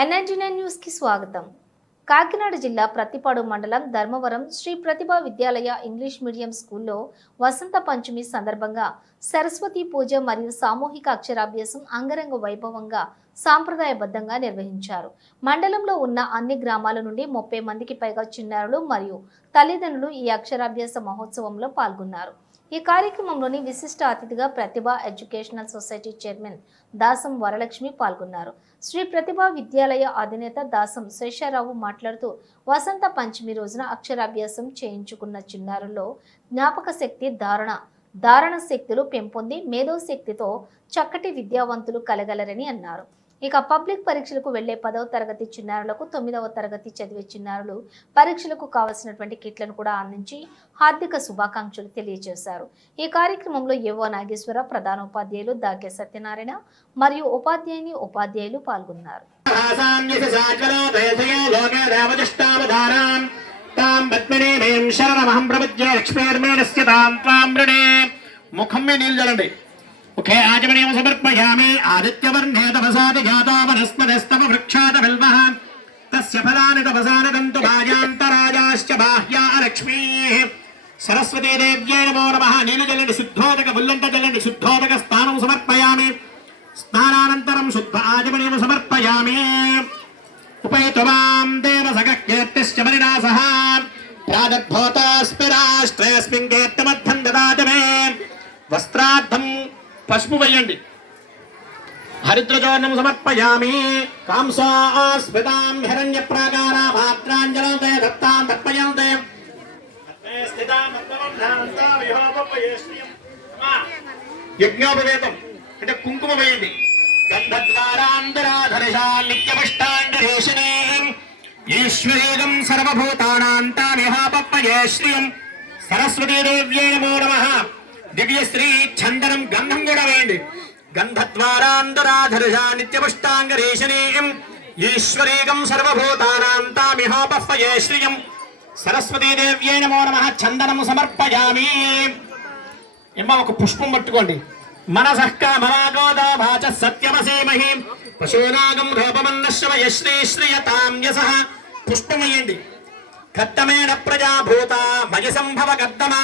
NNT న్యూస్కి స్వాగతం. కాకినాడ జిల్లా ప్రతిపాడు మండలం ధర్మవరం శ్రీ ప్రతిభా విద్యాలయ ఇంగ్లీష్ మీడియం స్కూల్లో వసంత పంచమి సందర్భంగా సరస్వతి పూజ మరియు సామూహిక అక్షరాభ్యాసం అంగరంగ వైభవంగా సాంప్రదాయబద్ధంగా నిర్వహించారు. మండలంలో ఉన్న అన్ని గ్రామాల నుండి ముప్పై మందికి పైగా చిన్నారులు మరియు తల్లిదండ్రులు ఈ అక్షరాభ్యాస మహోత్సవంలో పాల్గొన్నారు. ఈ కార్యక్రమంలోని విశిష్ట అతిథిగా Prathibha educational society chairman Dasam Varalakshmi పాల్గొన్నారు. శ్రీ ప్రతిభ విద్యాలయ అధినేత దాసం శేషారావు మాట్లాడుతూ వసంత పంచమి రోజున అక్షరాభ్యాసం చేయించుకున్న చిన్నారుల్లో జ్ఞాపక శక్తి ధారణ ధారణ శక్తులు పెంపొంది మేధో శక్తితో చక్కటి విద్యావంతులు కలగలరని అన్నారు. ఇక పబ్లిక్ పరీక్షలకు వెళ్ళే పదవ తరగతి చిన్నారులకు తొమ్మిదవ తరగతి చదివే చిన్నారులు పరీక్షలకు కావలసినటువంటి కిట్లను కూడా అందించి హార్దిక శుభాకాంక్షలు తెలియజేశారు. ఈ కార్యక్రమంలో యువ నాగేశ్వర ప్రధాన ఉపాధ్యాయులు దాకే సత్యనారాయణ మరియు ఉపాధ్యాయుని ఉపాధ్యాయులు పాల్గొన్నారు. ముఖం మీద నీళ్ళు చల్లండి. मुखे आचमनीयं समर्पयामि आदित्यवर्णे तपसाति जाता वनस्पतिस्तव वृक्षात बिल्वः तस्य फलानि तपसानि तन्तुभाजान्तराजाश्च बाह्या लक्ष्मीः सरस्वती देव्यै नमो नमः। नीलजलेन सिद्धोदक मुल्लण्डजलेन सिद्धोदक स्थानं समर्पयामि। स्नानानन्तरं शुद्ध आचमनीयं समर्पयामि। उपैतवां देवसखः कीर्तिश्च परिणासः प्रादद्भूतोऽस्मि राष्ट्रेऽस्मिन् कीर्तिमर्थं ददाति मे। वस्त्रार्थं పసుపు వేయండి. హరిద్రచూర్ణం సమర్పయామి. కాంసాస్మితాం హిరణ్య ప్రాకార పాత్రాంజలంతే దత్తాం తర్పయంతే యజ్ఞోపవేతం అంటే కుంకుమ వేయండి. గంధద్వారాంతరాధరిషా నిత్యపుష్టాండరేషణే ఈశ్వరీగం సర్వభూతానాంతామిహాపప్పయే శ్రియం నమో నమః. దివ్యశ్రీ చందనం గంధం కూడా వేయండి గంధద్వారాంతరాధరిషా నిత్యపుష్టాంగరేషణీయం సర్వభూతానాం సర్వభూతానాంతామిహాపప్పయే శ్రియం. సరస్వతీదేవ్యే నమో నమ చందనం సమర్పయామి. ఇమ్మ ఒక పుష్పం పట్టుకోండి. మనసః మనాగోదా సత్యమసీమహి పశూనాగం రూపమన్నశ్రవయ శ్రీ పుష్పమయ్యండి కత్తమేణ ప్రజాభూత మయ సంభవ కర్దమ